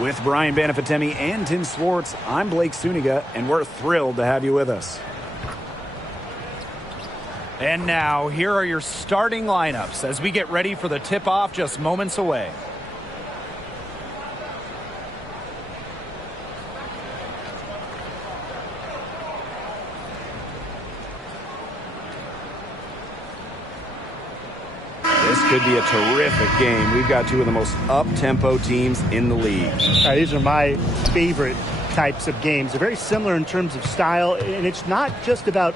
With Brian Banafitemi and Tim Swartz, I'm Blake Suniga, and we're thrilled to have you with us. And now, here are your starting lineups as we get ready for the tip-off just moments away. This could be a terrific game. We've got two of the most up-tempo teams in the league. These are my favorite types of games. They're very similar in terms of style, and it's not just about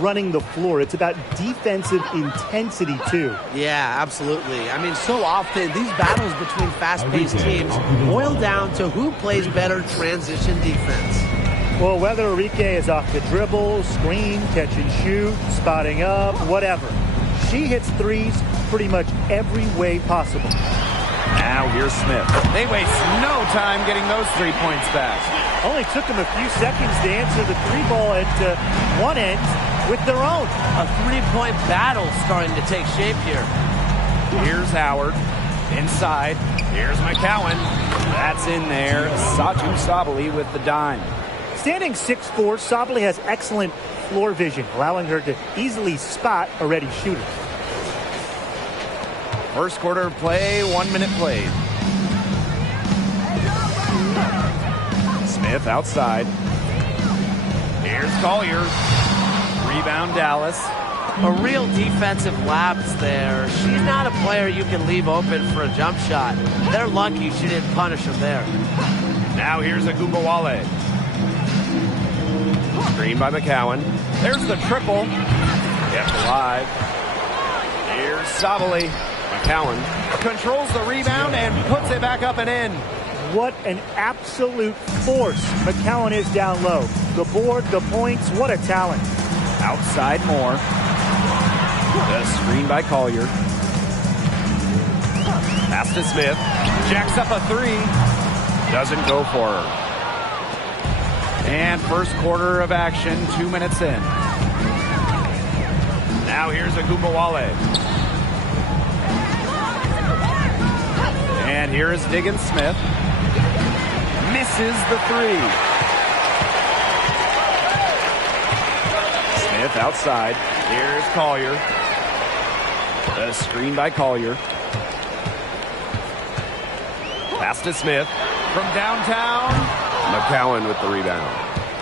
running the floor. It's about defensive intensity, too. Yeah, absolutely. I mean, so often these battles between fast-paced teams boil down to who plays better transition defense. Well, whether Enrique is off the dribble, screen, catch and shoot, spotting up, whatever. She hits threes pretty much every way possible. Now here's Smith. They waste no time getting those 3 points back. Only took them a few seconds to answer the three ball at one end with their own. A three-point battle starting to take shape here. Here's Howard. Inside. Here's McCowan. That's in there. Satu Sabali with the dime. Standing 6'4", Sabali has excellent floor vision, allowing her to easily spot a ready shooter. First quarter of play, 1 minute played. Smith outside. Here's Collier. Rebound Dallas. A real defensive lapse there. She's not a player you can leave open for a jump shot. They're lucky she didn't punish him there. Now here's Agumbawale. Screen by McCowan. There's the triple. Kept alive. Here's Sabali. McCowan controls the rebound and puts it back up and in. What an absolute force McCowan is down low. The board, the points, what a talent. Outside Moore. The screen by Collier. Pass to Smith. Jacks up a three. Doesn't go for her. And first quarter of action, 2 minutes in. Now here's Agumbawale. And here is Diggins Smith. Misses the three. Smith outside. Here's Collier. The screen by Collier. Pass to Smith. From downtown. McCowan with the rebound.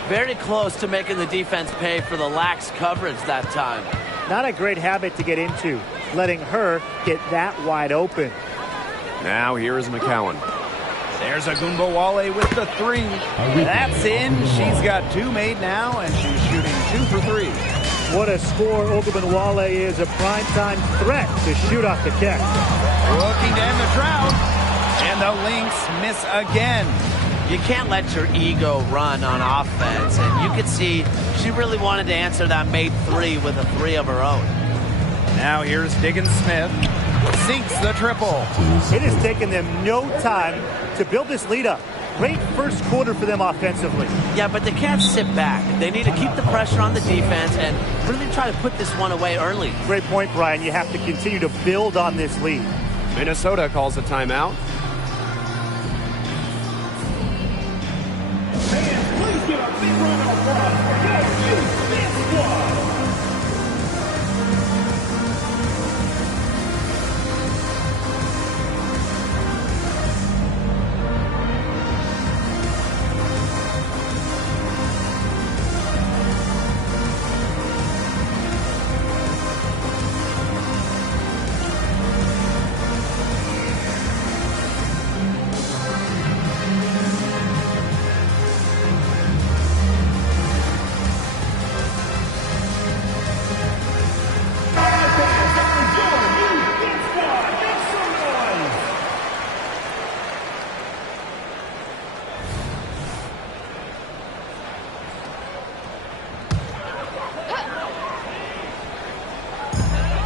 Very close to making the defense pay for the lax coverage that time. Not a great habit to get into, letting her get that wide open. Now here is McCowan. There's Agumbawale with the three. That's in. She's got two made now, and she's shooting 2 for 3. What a score. Ogunbowale is a primetime threat to shoot off the catch. Looking to end the drought. And the Lynx miss again. You can't let your ego run on offense. And you could see she really wanted to answer that made three with a three of her own. Now here's Diggins-Smith. Sinks the triple. It has taken them no time to build this lead up. Great first quarter for them offensively. Yeah, but they can't sit back. They need to keep the pressure on the defense and really try to put this one away early. Great point, Brian. You have to continue to build on this lead. Minnesota calls a timeout. Please give a big round of applause for your defense squad.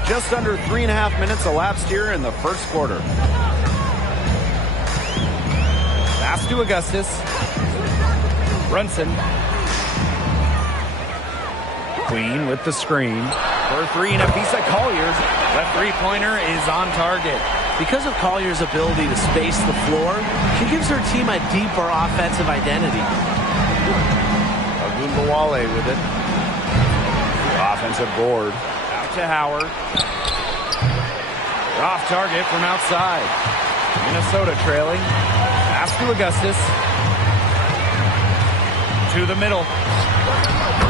Just under 3.5 minutes elapsed here in the first quarter. Pass to Augustus. Brunson. Queen with the screen. For three, and Afisa Collier's. That three-pointer is on target. Because of Collier's ability to space the floor, she gives her team a deeper offensive identity. Agunbowale with it. Offensive board. Out to Howard. Off target from outside. Minnesota trailing. Pass to Augustus. To the middle.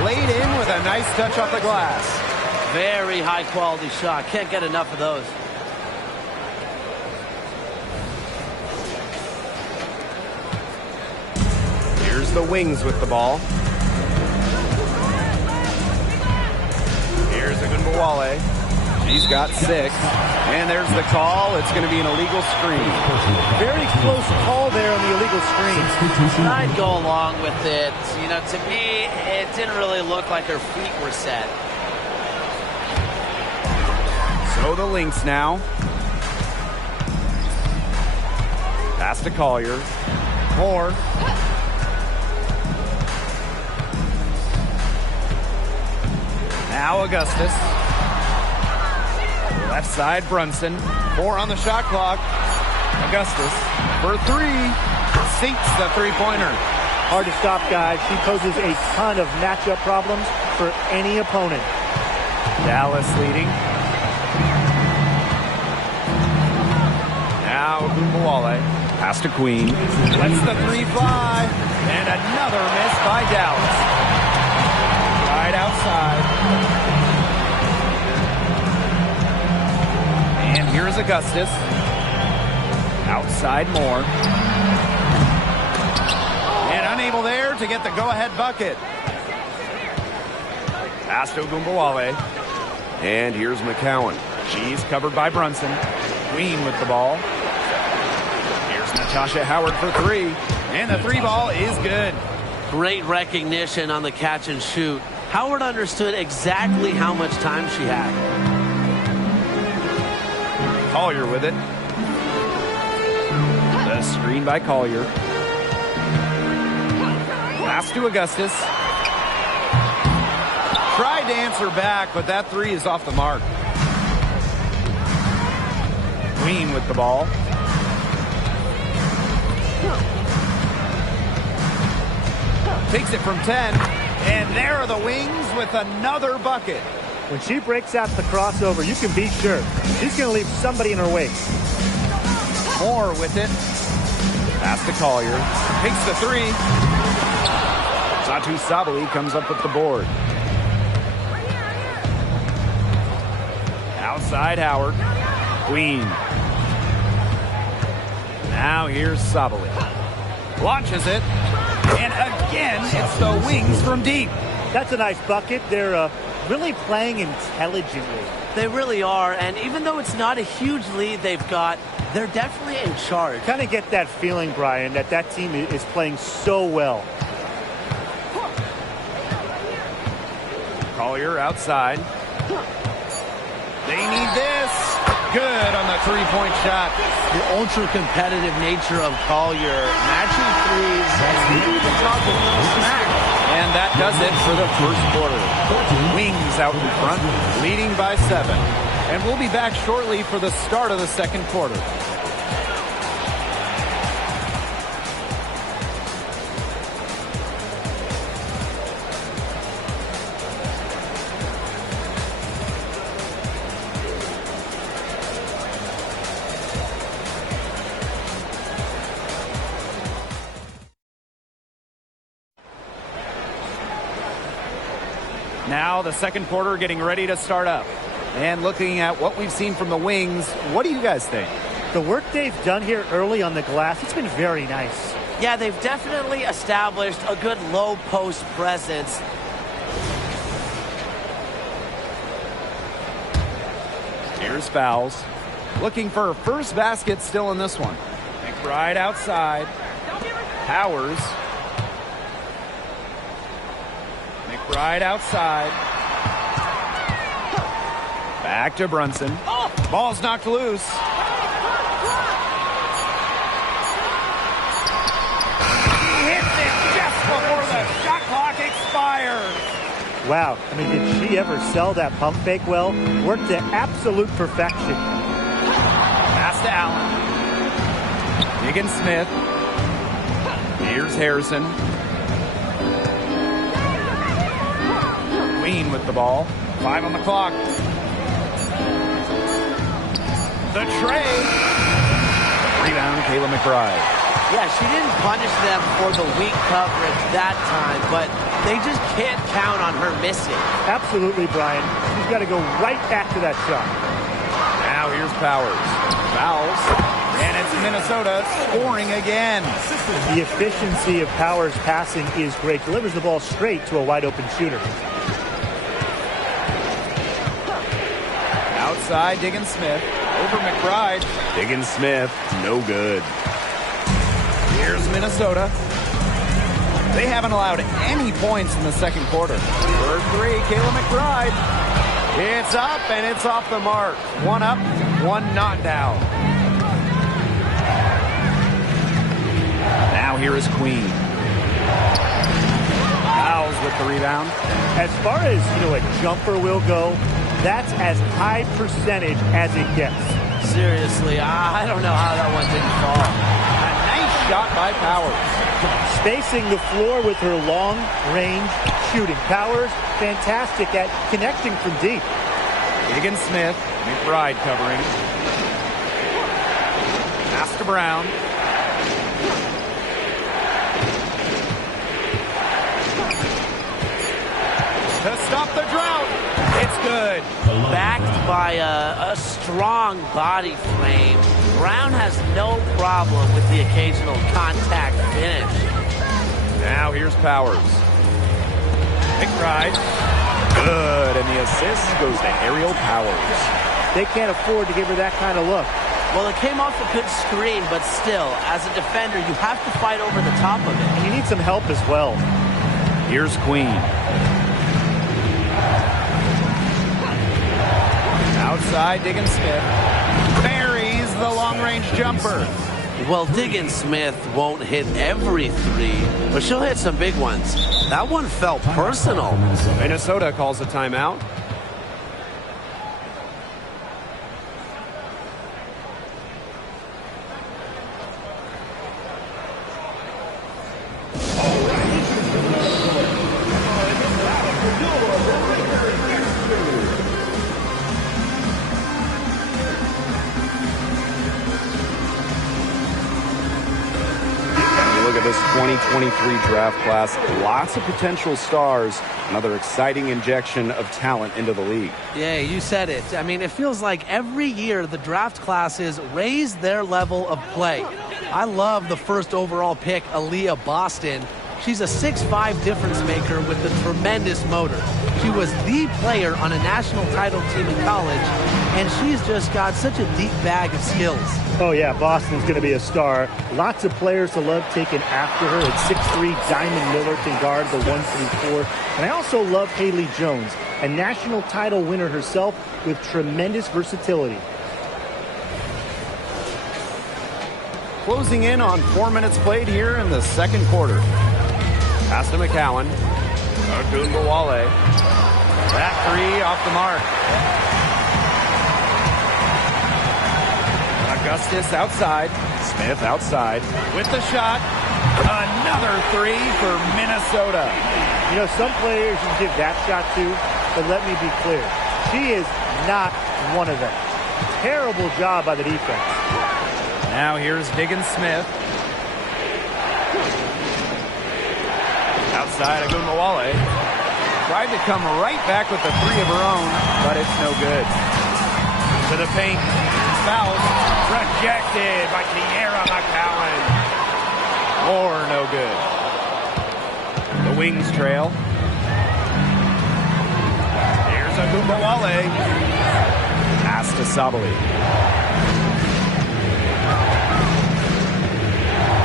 Laid in with a nice touch off the glass. Very high quality shot. Can't get enough of those. Here's the Wings with the ball. Here's Agunbowale. He's got 6. And there's the call. It's going to be an illegal screen. Very close call there on the illegal screen. I'd go along with it. You know, to me, it didn't really look like her feet were set. So the Lynx now. Pass to Collier. Moore. Now Augustus. Left side, Brunson. 4 on the shot clock. Augustus for 3. Sinks the three-pointer. Hard to stop, guys. She poses a ton of matchup problems for any opponent. Dallas leading. Now Agunbowale. Pass to Queen. Lets the 3 fly. And another miss by Dallas. Right outside. And here's Augustus. Outside Moore. And unable there to get the go-ahead bucket. Pass to Agunbowale. And here's McCowan. She's covered by Brunson. Queen with the ball. Here's Natasha Howard for 3. And the 3 ball is good. Great recognition on the catch and shoot. Howard understood exactly how much time she had. Collier with it. The screen by Collier. Pass to Augustus. Tried to answer back, but that 3 is off the mark. Queen with the ball. Takes it from 10. And there are the Wings with another bucket. When she breaks out the crossover, you can be sure she's going to leave somebody in her wake. Moore with it. Pass to Collier. Takes the 3. Satu Sabali comes up with the board. Outside Howard. Queen. Now here's Sabali. Launches it. And again, it's the Wings from deep. That's a nice bucket. They're really playing intelligently. They really are, and even though it's not a huge lead they've got, They're definitely in charge. Kind of get that feeling, Brian, that that team is playing so well. Collier outside. They need this. Good on the three-point shot. The ultra-competitive nature of Collier, matching threes, and maybe the top of little smack. And that does it for the first quarter. Wings out in front, leading by 7. And we'll be back shortly for the start of the second quarter. Now the second quarter getting ready to start up. And looking at what we've seen from the Wings, what do you guys think? The work they've done here early on the glass, it's been very nice. Yeah, they've definitely established a good low post presence. Here's fouls. Looking for a first basket still in this one. McBride outside. Powers. McBride outside. Back to Brunson. Ball's knocked loose. He hits it just before the shot clock expires. Wow, I mean, did she ever sell that pump fake well? Worked to absolute perfection. Pass to Allen. Higgins-Smith. Here's Harrison. Queen with the ball. 5 on the clock. The tray. Rebound, Kayla McBride. Yeah, she didn't punish them for the weak coverage that time, but they just can't count on her missing. Absolutely, Brian. She's got to go right back to that shot. Now here's Powers. Fouls. And it's Minnesota scoring again. The efficiency of Powers' passing is great. Delivers the ball straight to a wide-open shooter. Outside, Higgins-Smith. Over McBride. Higgins-Smith, no good. Here's Minnesota. They haven't allowed any points in the second quarter. For 3, Kayla McBride. It's up and it's off the mark. 1 up, 1 not down. Now here is Queen. Fouls with the rebound. As far as, a jumper will go, that's as high percentage as it gets. Seriously, I don't know how that one didn't fall. A nice shot by Powers. Spacing the floor with her long-range shooting. Powers, fantastic at connecting from deep. Higgins-Smith, McBride covering. Pass to Brown. To stop the drought. It's good. Backed by a strong body frame, Brown has no problem with the occasional contact finish. Now here's Powers. McBride. Good, and the assist goes to Ariel Powers. They can't afford to give her that kind of look. Well, it came off a good screen, but still, as a defender, you have to fight over the top of it. And you need some help as well. Here's Queen. Outside, Higgins-Smith buries the long-range jumper. Well, Higgins-Smith won't hit every 3, but she'll hit some big ones. That one felt personal. Minnesota calls a timeout. Look at this 2023 draft class. Lots of potential stars. Another exciting injection of talent into the league. Yeah, you said it. I mean, it feels like every year the draft classes raise their level of play. I love the first overall pick, Aaliyah Boston. She's a 6'5" difference maker with a tremendous motor. She was the player on a national title team in college, and she's just got such a deep bag of skills. Oh, yeah, Boston's going to be a star. Lots of players to love taking after her. At 6'3", Diamond Miller can guard the 1-3-4. And I also love Haley Jones, a national title winner herself with tremendous versatility. Closing in on 4 minutes played here in the second quarter. Pass to McCowan. Ogunbowale. That three off the mark. Augustus outside. Smith outside with the shot. Another three for Minnesota. You know, some players you can give that shot to, but let me be clear. She is not one of them. Terrible job by the defense. Now here's Diggins Smith. Outside Ogunbowale. Tried to come right back with the three of her own, but it's no good. To the paint. Foul. Rejected by Tiara McCowan. Or no good. The Wings trail. Here's Ogunbowale. Pass to Sabali.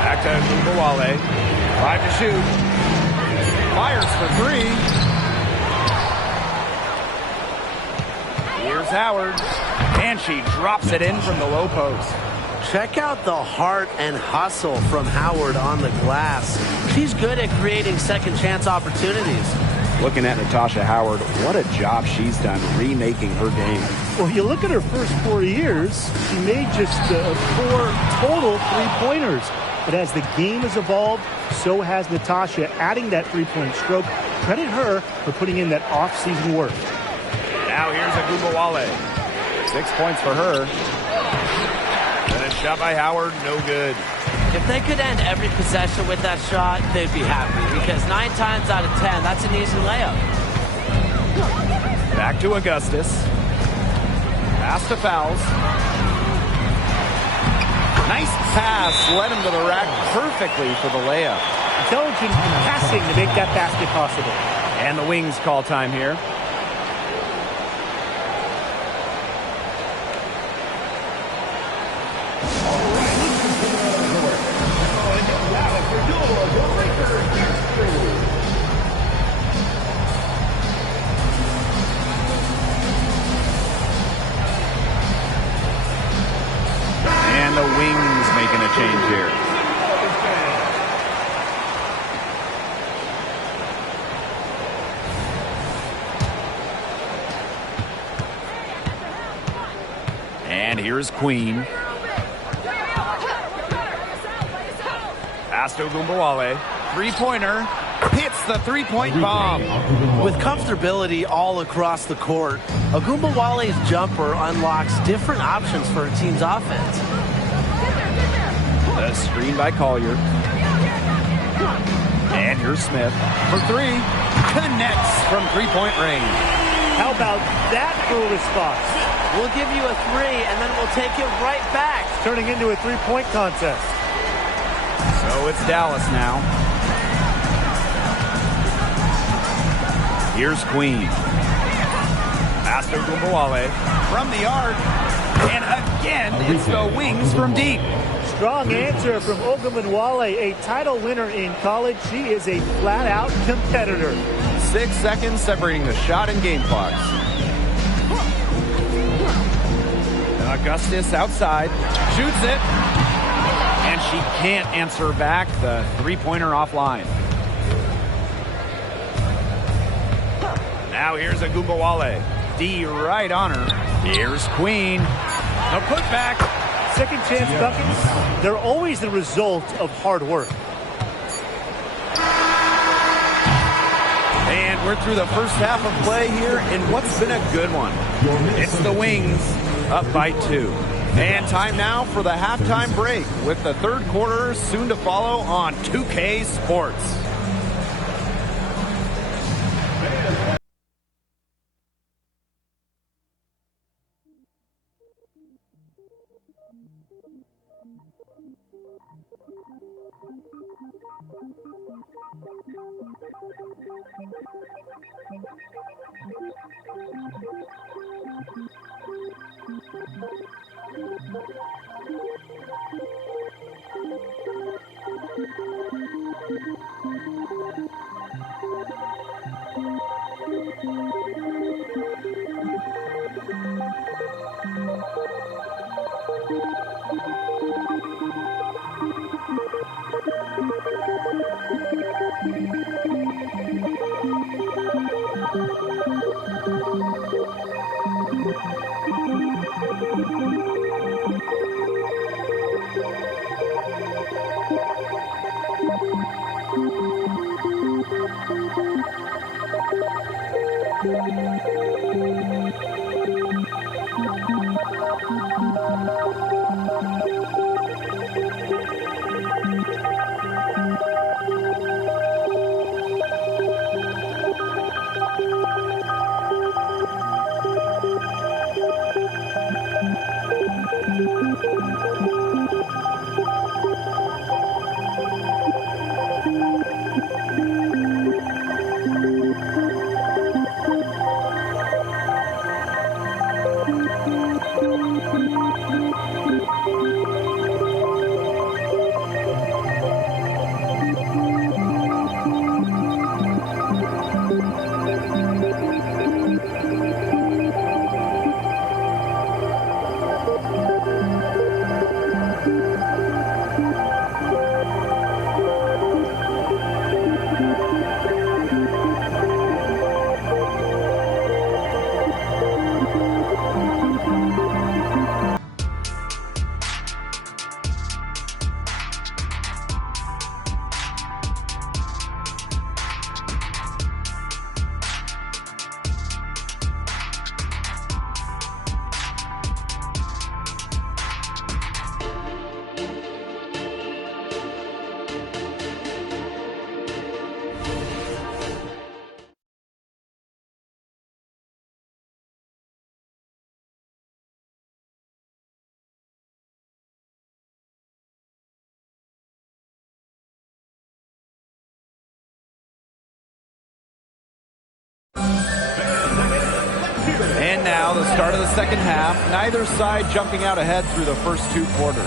Back to Ogunbowale. 5 to shoot. Fires for three. Here's Howard. And she drops it in from the low post. Check out the heart and hustle from Howard on the glass. She's good at creating second chance opportunities. Looking at Natasha Howard, what a job she's done remaking her game. Well, you look at her first 4 years, she made just 4 total three-pointers. But as the game has evolved, so has Natasha, adding that three-point stroke. Credit her for putting in that off-season work. Now here's Ogunbowale. 6 points for her. And a shot by Howard, no good. If they could end every possession with that shot, they'd be happy. Because 9 times out of 10, that's an easy layup. Back to Augustus. Pass to Fouls. Nice pass, led him to the rack perfectly for the layup. Intelligent passing to make that basket possible. And the Wings call time here. And the Wings making a change here. And here's Queen. Pass to Ogunbowale. Three-pointer. Hits the three-point bomb. With comfortability all across the court, Ogunbowale's jumper unlocks different options for her team's offense. The screen by Collier. And here's Smith for three. Connects from three-point range. How about that for a response? We'll give you a three, and then we'll take it right back. Turning into a three-point contest. So it's Dallas now. Here's Queen. Pass to Ogunbowale from the arc. And again, it's the Wings from deep. Strong answer from Ogunbowale, a title winner in college. She is a flat-out competitor. 6 seconds separating the shot and game clocks. Augustus outside. Shoots it. And she can't answer back. The three-pointer offline. Now here's Ogunbowale. D right on her. Here's Queen. The putback. Second chance buckets, they're always the result of hard work. And we're through the first half of play here in what's been a good one. It's the Wings up by 2. And time now for the halftime break with the third quarter soon to follow on 2K Sports. And now the start of the second half. Neither side jumping out ahead through the first two quarters.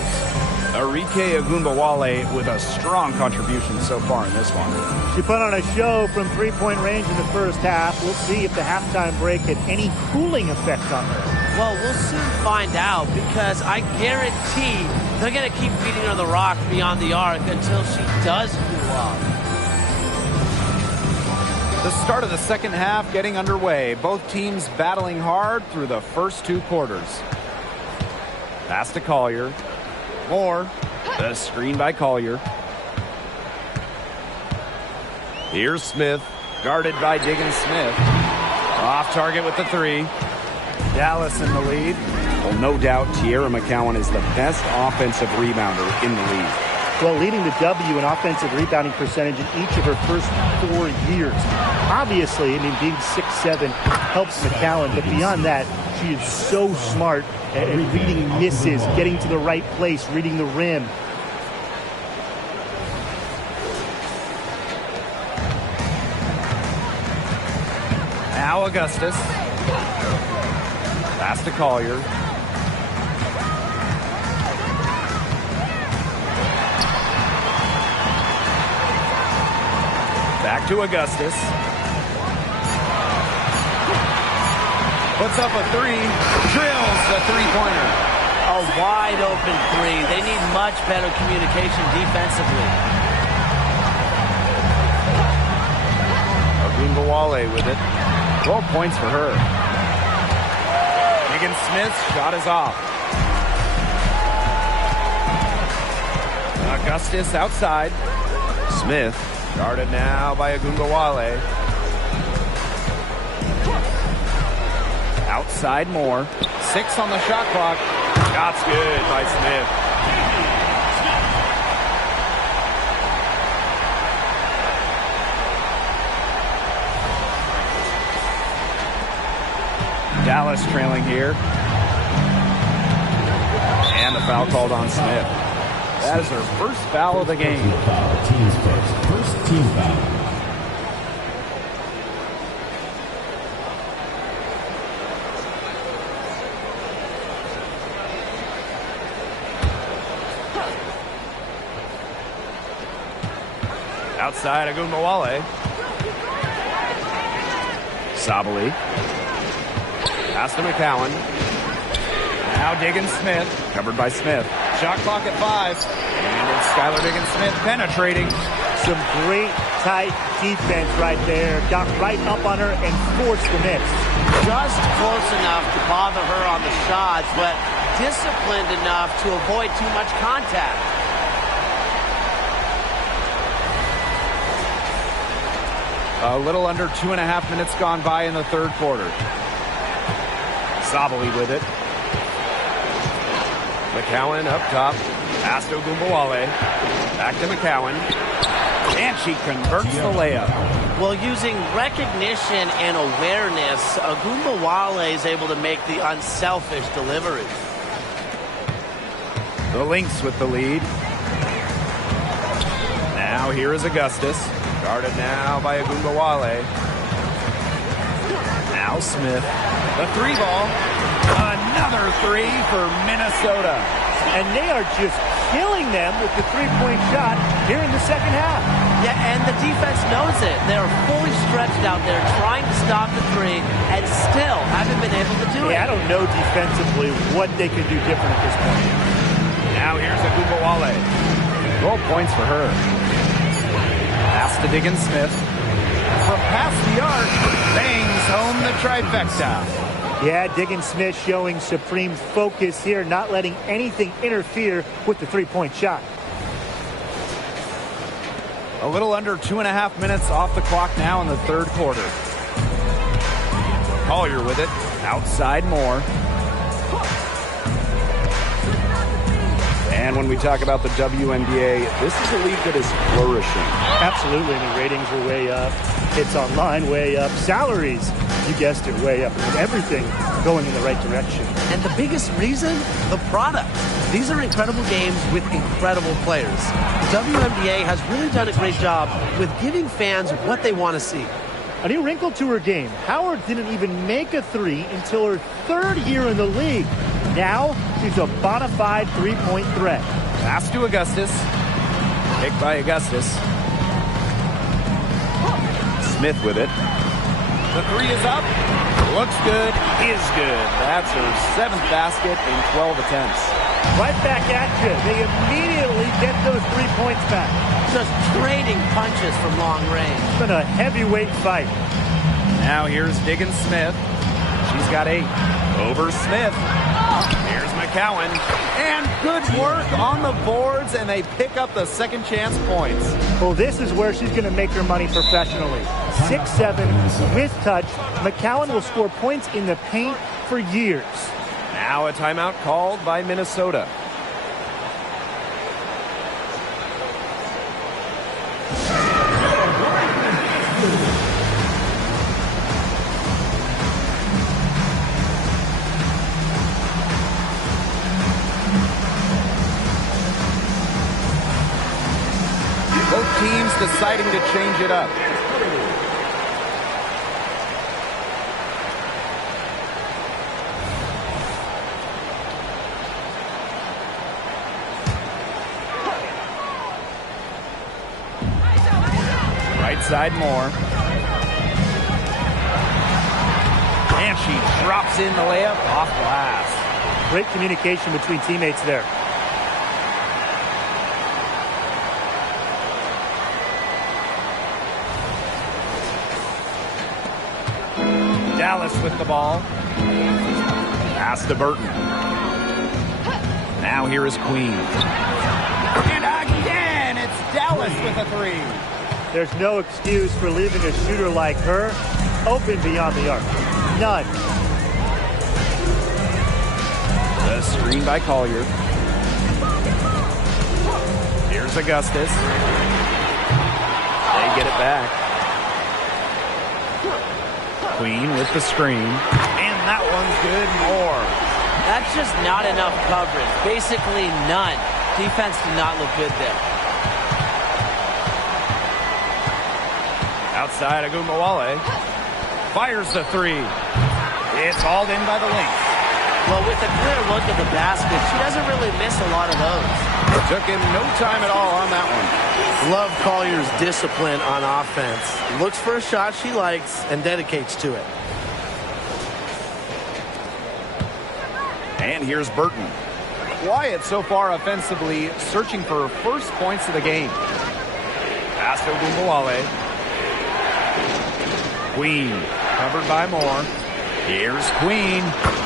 Arike Ogunbowale with a strong contribution so far in this one. She put on a show from three-point range in the first half. We'll see if the halftime break had any cooling effect on her. Well, we'll soon find out, because I guarantee they're going to keep feeding her the rock beyond the arc until she does cool off. The start of the second half getting underway. Both teams battling hard through the first two quarters. Pass to Collier. Moore. The screen by Collier. Here's Smith. Guarded by Diggins Smith. Off target with the three. Dallas in the lead. Well, no doubt Tierra McCowan is the best offensive rebounder in the league. Well, leading the W in offensive rebounding percentage in each of her first 4 years. Obviously, I mean, being 6'7" helps McCowan, but beyond that, she is so smart at reading misses, getting to the right place, reading the rim. Now Augustus. Pass to Collier. Back to Augustus. Puts up a three. Drills the three-pointer. A wide open three. They need much better communication defensively. Ogunbowale with it. 12 points for her. Diggins Smith's shot is off. Augustus outside. Smith guarded now by Ogunbowale. Outside Moore. 6 on the shot clock. Shot's good by Smith. Dallas trailing here. And the foul called on Smith. That is her first foul of the game. Team's first team foul. Outside Agumbawale. Sabali. Pass to McCowan. Now Diggins-Smith. Covered by Smith. Shot clock at 5. And it's Skylar Diggins-Smith penetrating. Some great tight defense right there. Got right up on her and forced the miss. Just close enough to bother her on the shots, but disciplined enough to avoid too much contact. A little under 2.5 minutes gone by in the third quarter. Sabali with it. McCowan up top. Pass to Agumbawale. Back to McCowan. And she converts the layup. Well, using recognition and awareness, Agumbawale is able to make the unselfish delivery. The Lynx with the lead. Now here is Augustus. Guarded now by Agumbawale. Now Smith. The 3 ball. Another 3 for Minnesota. And they are just killing them with the three-point shot here in the second half. Yeah, and the defense knows it. They're fully stretched out there trying to stop the 3 and still haven't been able to do it. I don't know defensively what they can do different at this point. Now here's Agumbawale. 12 points for her. Pass to Diggins-Smith. From past the arc, bangs home the trifecta. Yeah, Diggins-Smith showing supreme focus here, not letting anything interfere with the three-point shot. A little under 2.5 minutes off the clock now in the third quarter. Collier with it. Outside Moore. And when we talk about the WNBA, this is a league that is flourishing. Absolutely. The ratings are way up. Hits online way up. Salaries, you guessed it, way up. Everything going in the right direction. And the biggest reason? The product. These are incredible games with incredible players. The WNBA has really done a great job with giving fans what they want to see. A new wrinkle to her game. Howard didn't even make a 3 until her 3rd year in the league. Now, she's a bona fide three-point threat. Pass to Augustus. Picked by Augustus. Smith with it. The 3 is up. Looks good. Is good. That's her 7th basket in 12 attempts. Right back at you. They immediately get those 3 points back. Just trading punches from long range. It's been a heavyweight fight. Now here's Diggins-Smith. She's got 8. Over Smith. Here's McCowan. And good work on the boards, and they pick up the second chance points. Well, this is where she's going to make her money professionally. 6'7", with touch. McCowan will score points in the paint for years. Now a timeout called by Minnesota. Both teams deciding to change it up. Right side Moore. And she drops in the layup off glass. Great communication between teammates there. Dallas with the ball. Pass to Burton. Now here is Queen. And again, it's Dallas with a 3. There's no excuse for leaving a shooter like her open beyond the arc. None. The screen by Collier. Here's Augustus. They get it back. Queen with the screen. And that one's good. More. That's just not enough coverage. Basically none. Defense did not look good there. Outside, Agumbawale fires the three. It's hauled in by the Lynx. Well, with a clear look at the basket, she doesn't really miss a lot of those. It took him no time at all on that one. Love Collier's discipline on offense. Looks for a shot she likes and dedicates to it. And here's Burton. Quiet so far offensively, searching for first points of the game. Pass to Agumbawale. Queen, covered by Moore. Here's Queen,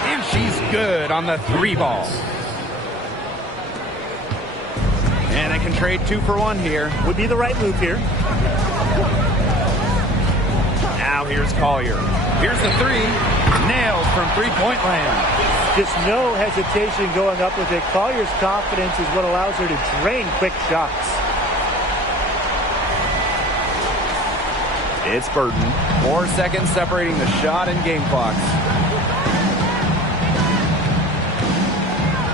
and she's good on the three ball. And they can trade 2 for 1 here. Would be the right move here. Now here's Collier. Here's the three. Nailed from three-point land. Just no hesitation going up with it. Collier's confidence is what allows her to drain quick shots. It's Burton. 4 seconds separating the shot and game clocks.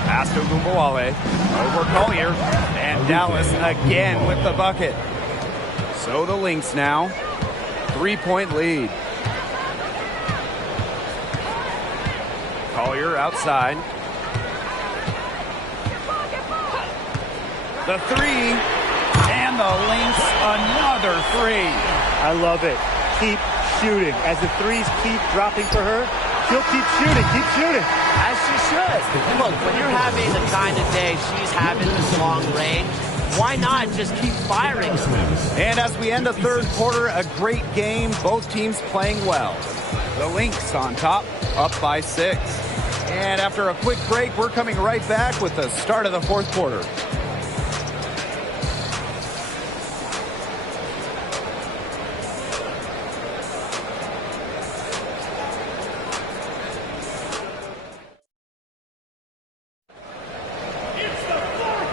Pass to Agumbawale. Over Collier. And Dallas again with the bucket. So the Lynx now. 3-point lead. Collier outside. The three. And the Lynx another three. I love it. Keep shooting. As the threes keep dropping for her, she'll keep shooting. Keep shooting. As she should. Look, when you're having the kind of day she's having this long range, why not just keep firing? And as we end the third quarter, a great game. Both teams playing well. The Lynx on top, up by 6. And after a quick break, we're coming right back with the start of the fourth quarter.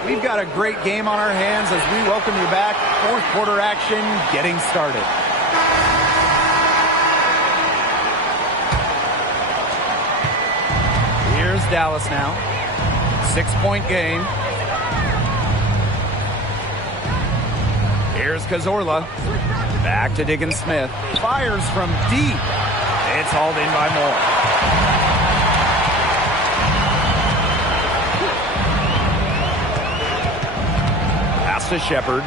We've got a great game on our hands as we welcome you back. Fourth quarter action getting started. Here's Dallas now. 6-point game. Here's Cazorla. Back to Diggins Smith. Fires from deep. It's hauled in by Moore. To Shepard.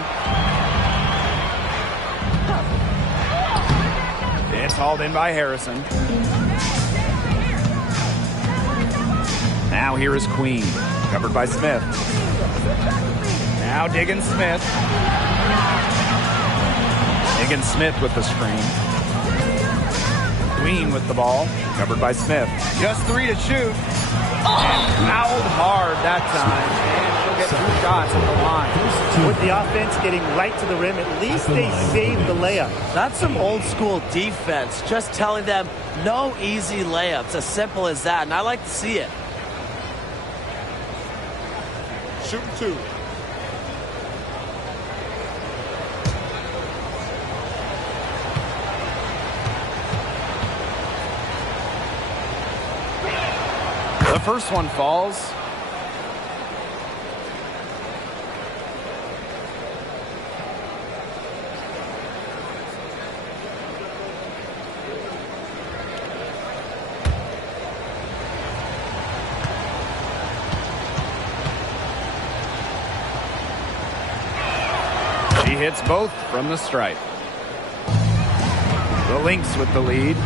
It's hauled in by Harrison. Now here is Queen, covered by Smith. Now Diggins Smith. Diggins Smith with the screen. Queen with the ball, covered by Smith. Just 3 to shoot. And fouled hard that time. And she'll get 2 shots at the line. With the offense getting right to the rim, at least they saved the layup. That's some old school defense. Just telling them no easy layups. As simple as that. And I like to see it. Shoot 2. The first one falls. She hits both from the stripe. The Lynx with the lead.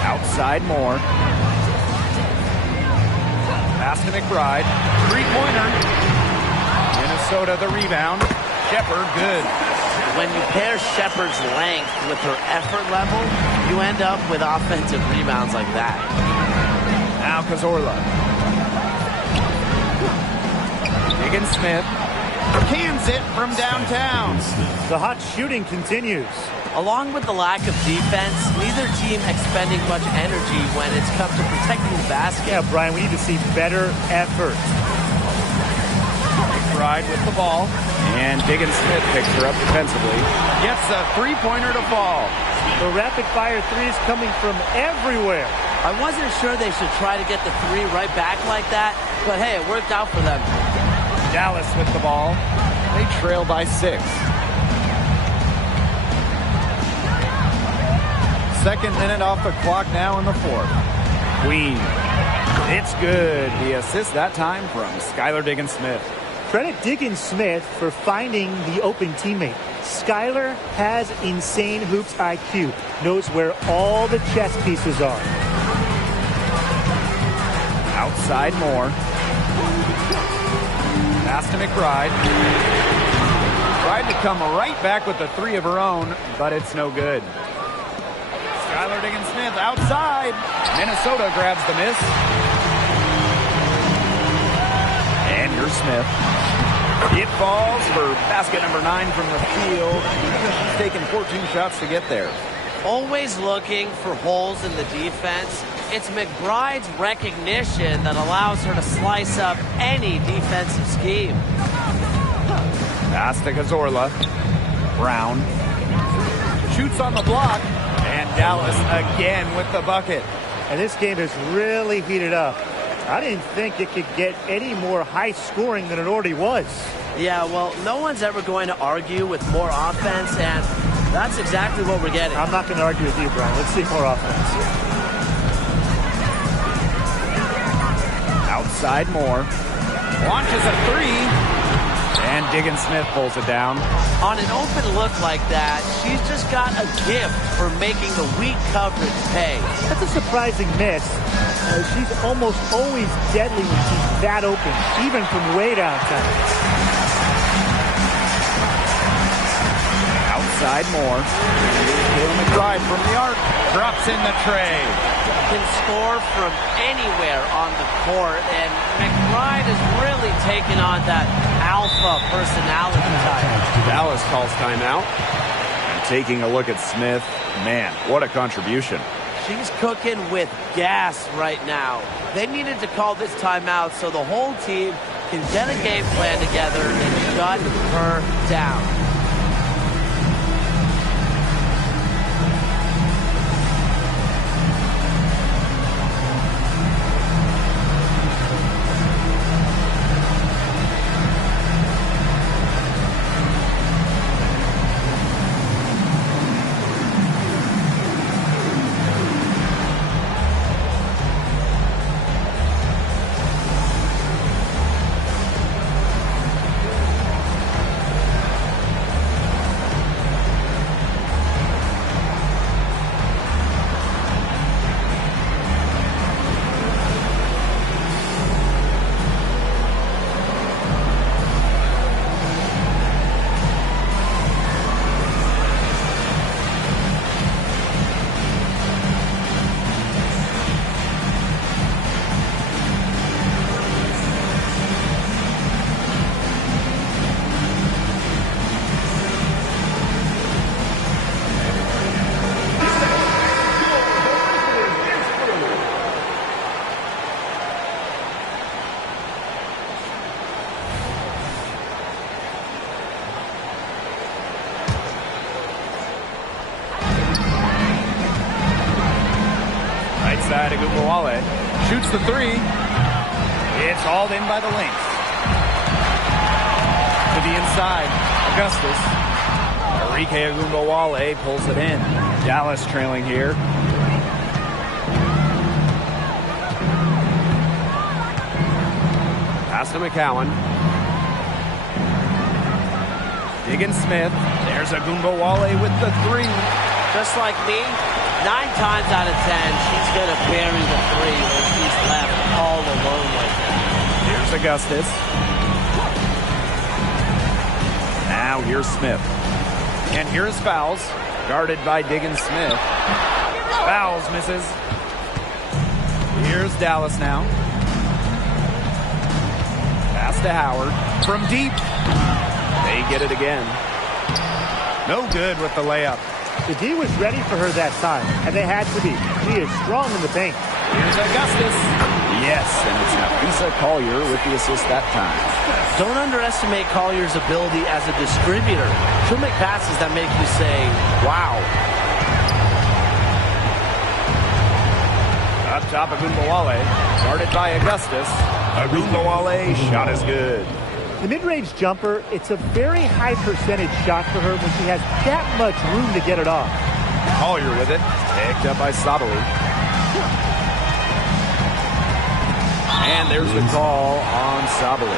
Outside Moore. Pass to McBride. 3-pointer. Minnesota the rebound. Shepard good. When you pair Shepard's length with her effort level, you end up with offensive rebounds like that. Now Cazorla. Diggins Smith. Cans it from downtown. The hot shooting continues. Along with the lack of defense, neither team expending much energy when it's come to protecting the basket. Yeah, Brian, we need to see better effort. McBride with the ball. And Diggins Smith picks her up defensively. Gets a three-pointer to fall. The rapid-fire threes coming from everywhere. I wasn't sure they should try to get the three right back like that, but hey, it worked out for them. Dallas with the ball. They trail by 6. Second minute off the clock now in the fourth. Queen. It's good. The assist that time from Skylar Diggins Smith. Credit Diggins Smith for finding the open teammate. Skylar has insane hoops IQ. Knows where all the chess pieces are. Outside Moore. Pass to McBride. Tried to come right back with the three of her own, but it's no good. Skylar Diggins Smith outside. Minnesota grabs the miss. And here's Smith. It falls for basket number 9 from the field. She's taken 14 shots to get there. Always looking for holes in the defense. It's McBride's recognition that allows her to slice up any defensive scheme. Pass to Cazorla. Brown shoots on the block, and Dallas again with the bucket. And this game is really heated up. I didn't think it could get any more high scoring than it already was. Yeah, well, no one's ever going to argue with more offense, and that's exactly what we're getting. I'm not going to argue with you, Brian. Let's see more offense. Outside Moore. Launches a three. And Diggins Smith pulls it down. On an open look like that, she's just got a gift for making the weak coverage pay. That's a surprising miss. She's almost always deadly when she's that open, even from way downtown. Outside Moore. Kayla McBride from the arc. Drops in the tray. Can score from anywhere on the court, and McBride has really taken on that alpha personality type. Dallas calls timeout. And taking a look at Smith, man, what a contribution. She's cooking with gas right now. They needed to call this timeout so the whole team can get a game plan together and shut her down. Side Agumbawale shoots the three. It's hauled in by the Lynx. To the inside, Augustus. Enrique Agumbawale pulls it in. Dallas trailing here. Pass to McCowan. Diggins Smith. There's Agumbawale with the three. Just like me, 9 times out of 10, she's going to bury the three when she's left all alone like that. Here's Augustus. Now here's Smith. And here's Fouls, guarded by Diggins Smith. Fouls misses. Here's Dallas now. Pass to Howard. From deep. They get it again. No good with the layup. The D was ready for her that time, and they had to be. She is strong in the paint. Here's Augustus. Yes, and it's Nafisa Collier with the assist that time. Don't underestimate Collier's ability as a distributor. She'll make passes that make you say, wow. Up top, Agunbowale, guarded by Augustus. Agunbowale, shot is good. The mid-range jumper, it's a very high percentage shot for her when she has that much room to get it off. Collier with it, picked up by Sabali. And there's the call on Sabali.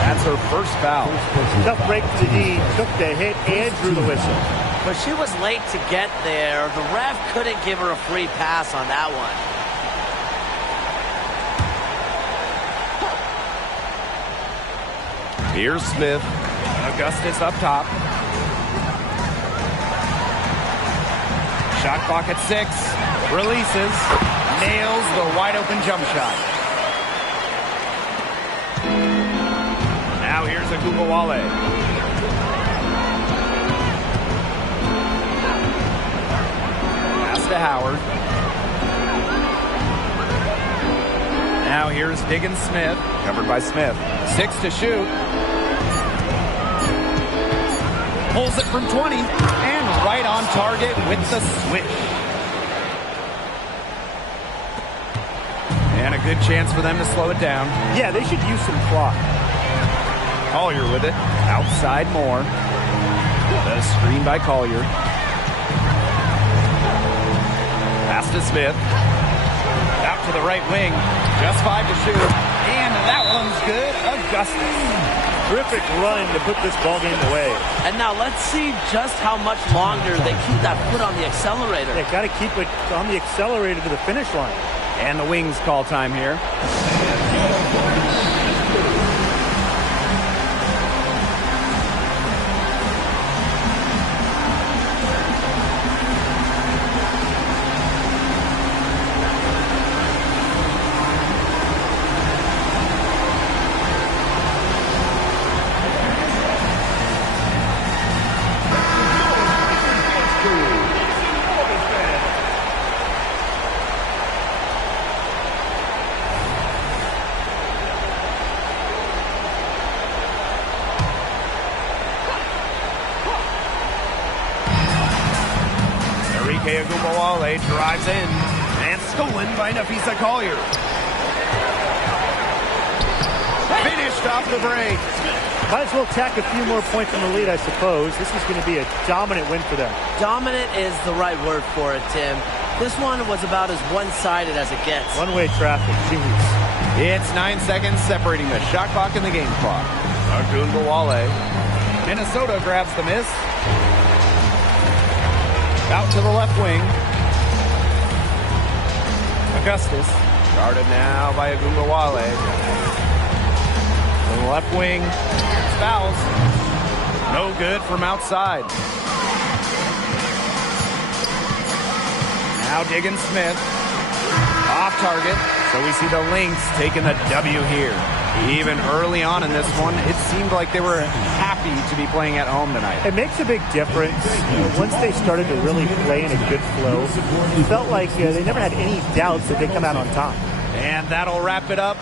That's her first foul. Tough break to the knee, took the hit and drew the whistle. But she was late to get there. The ref couldn't give her a free pass on that one. Here's Smith. Augustus up top. Shot clock at 6. Releases. Nails the wide open jump shot. Now here's Agunbowale. Pass to Howard. Now here's Diggins Smith. Covered by Smith. 6 to shoot. Pulls it from 20. And right on target with the switch. And a good chance for them to slow it down. Yeah, they should use some clock. Collier with it. Outside more. The screen by Collier. Pass to Smith. Out to the right wing. Just 5 to shoot. And that one's good. Augustus. Terrific run to put this ball game away. And now let's see just how much longer they keep that foot on the accelerator. They got to keep it on the accelerator to the finish line. And the Wings call time here. Agunbowale drives in and stolen by Nafisa Collier. Finished off the break. Might as well tack a few more points in the lead, I suppose. This is going to be a dominant win for them. Dominant is the right word for it, Tim. This one was about as one-sided as it gets. One-way traffic. Jeez. It's 9 seconds separating the shot clock and the game clock. Agunbowale. Minnesota grabs the miss. Out to the left wing. Augustus. Guarded now by Agunbowale. To the left wing. Fouls. No good from outside. Now Diggins Smith. Off target. So we see the Lynx taking the W here. Even early on in this one, it seemed like they were happy to be playing at home tonight. It makes a big difference. Once they started to really play in a good flow, it felt like they never had any doubts that they'd come out on top. And that'll wrap it up.